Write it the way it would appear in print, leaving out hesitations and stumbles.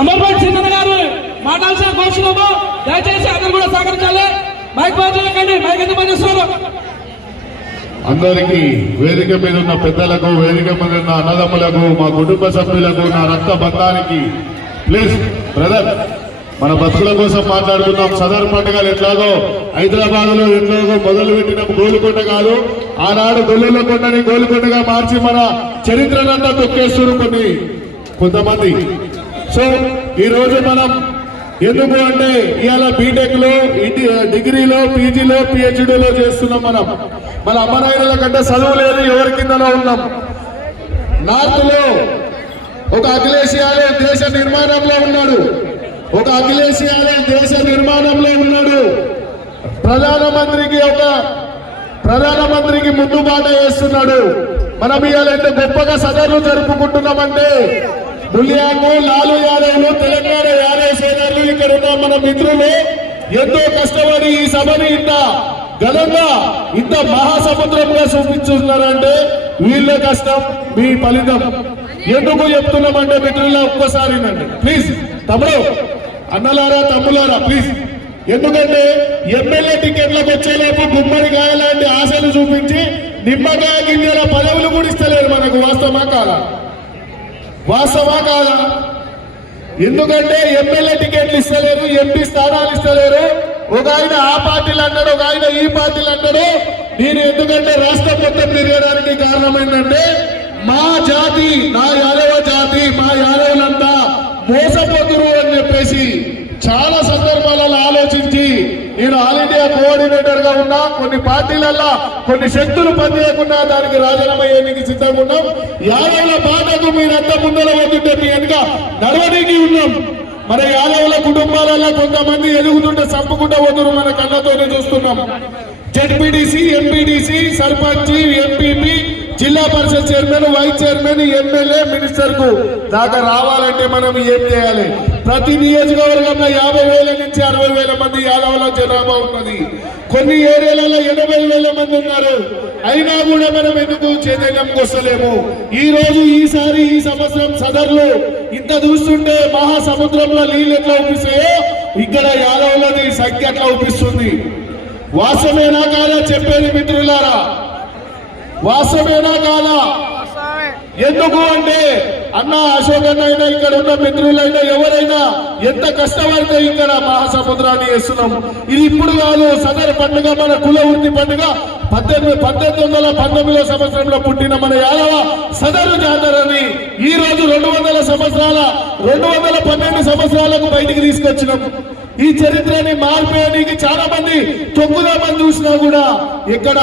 అమర్పాటి సింధన గారు మాట్లాడాల్సిన కోరుతున్నాము. దయచేసి అందరూ కూడా సహకరించాలి. మైక్ పనిచేయకండి. మైక్ ఎందుకు పనిచేస్తున్నారు? అందరికీ వేదిక మీద ఉన్న పెద్దలకు, వేదిక మీద ఉన్న అన్నదమ్ములకు, మా కుటుంబ సభ్యులకు, నా రక్త బంధానికి ప్లీజ్ బ్రదర్, మన బతుకుల కోసం మాట్లాడుతున్నాం. సదర్ పండుగలు ఎట్లాగో హైదరాబాద్ లో ఎట్లాగో మొదలు పెట్టిన గోల్కొండ కాదు, ఆనాడు గొల్లల కొండని గోల్కొండగా మార్చి మన చరిత్రనంతా తొక్కేస్తున్నారు కొంతమంది. సో ఈ రోజు మనం ఎందుకు అంటే ఇవాళ బీటెక్ లో, డిగ్రీలో, పీజీలో, పిహెచ్డీలో చేస్తున్నాం. మనం మన అమ్మనాయనల కంటే చదువు లేదు, ఎవరి కిందలో ఉన్నాం. నార్త్ లో ఒక అఖిలేష్ యాదవ్ దేశ నిర్మాణంలో ఉన్నాడు. ఒక అఖిలేష్ యాదవ్ దేశ నిర్మాణంలో ఉన్నాడు. ప్రధానమంత్రికి ముందు బాట వేస్తున్నాడు. మనం ఇవాళ ఎంత గొప్పగా సదర్లు జరుపుకుంటున్నామంటే బులియాకు, లాలు యాదవ్లు, తెలంగాణ యాదవ్ సోదరులు, ఇక్కడ ఉన్న మన మిత్రులు ఎంతో కష్టపడి ఈ సభని ఇంత ఘనంగా, ఇంత మహాసముద్రంగా చూపిస్తున్నారంటే వీళ్ళ కష్టం, మీ ఫలితం. ఎందుకు చెప్తున్నామంటే మిత్రుల ఒక్కసారి ప్లీజ్, తమ్ముడు, అన్నలారా, తమ్ములారా ప్లీజ్. ఎందుకంటే ఎమ్మెల్యే టికెట్లకు వచ్చేలోపు గుమ్మడికాయ లాంటి ఆశలు చూపించి నిమ్మకాయ గింజల పదవులు కూడా ఇస్తలేరు మనకు. వాస్తవమా కాదా? వాస్తవా కాదా? ఎందుకంటే ఎమ్మెల్యే టికెట్లు ఇస్తలేరు, ఎంపీ స్థానాలు ఇస్తలేరు. ఒక ఆయన ఆ పార్టీలు అన్నాడు, ఒక ఆయన ఈ పార్టీలు అన్నాడు. నేను ఎందుకంటే రాష్ట్రం మొత్తం తిరగడానికి కారణం ఏంటంటే మా జాతి, నా యాదవ జాతి, మా యాదవులంతా మోసపోతురు అని చెప్పేసి చాలా సందర్భాలలో ఆలోచించి నేను ఆల్ ఇండియా కోఆర్డినేటర్ గా ఉన్నా. కొన్ని పార్టీలల్లో కొన్ని శక్తులు పనిచేయకుండా దానికి రాజీనామా చేయడానికి సిద్ధంగా ఉన్నాం. యాదవుల బాధకు మీరంతా ముందర పోతుంటే మీ వెనుక నడవడానికి ఉన్నాం. మన యాదవుల కుటుంబాలలో కొంతమంది ఎదుగుతుంటే చంపుకుంటూ పోతున్నారు, మన కళ్ళతోనే చూస్తున్నాం. ZPTC, MPTC, sarpanch, MPP, Zilla Parishad chairman, vice chairman, MLA, minister కు దాకా రావాలంటే మనం ఏం చేయాలి? ప్రతి నియోజకవర్గంలో 50,000 నుంచి 60,000 మంది యాదవుల జనాభా ఉన్నది. కొన్ని ఏరియాలలో 80,000 మంది ఉన్నారు. అయినా కూడా మనం ఎందుకు చైతన్యంకి వస్తలేము? ఈ రోజు, ఈసారి, ఈ సంవత్సరం సదర్లు ఇంత చూస్తుంటే మహాసముద్రంలో నీళ్ళు ఎట్లా ఊపిస్తాయో ఇక్కడ యాదవులని సంఖ్య ఎట్లా ఊపిస్తుంది. వాస్తవేనా కాదా చెప్పేది మిత్రులారా? వాస్తవేనా కాదా? ఎందుకు అంటే అన్న అశోక్ అన్న అయినా, ఇక్కడ ఉన్న మిత్రులైనా, ఎవరైనా ఎంత కష్టపడితే ఇక్కడ మహాసముద్రాన్ని వేస్తున్నాం. ఇది ఇప్పుడు కాదు, సదర్ పండుగ మన కుల వృత్తి పండుగ 1819 సంవత్సరంలో పుట్టిన మన యాదవ సదరు జాతరని ఈ రోజు 212 సంవత్సరాలకు బయటికి తీసుకొచ్చినాం. ఈ చరిత్రని మార్పేయడానికి చాలా మంది తొక్కుదామని చూసినా కూడా ఎక్కడ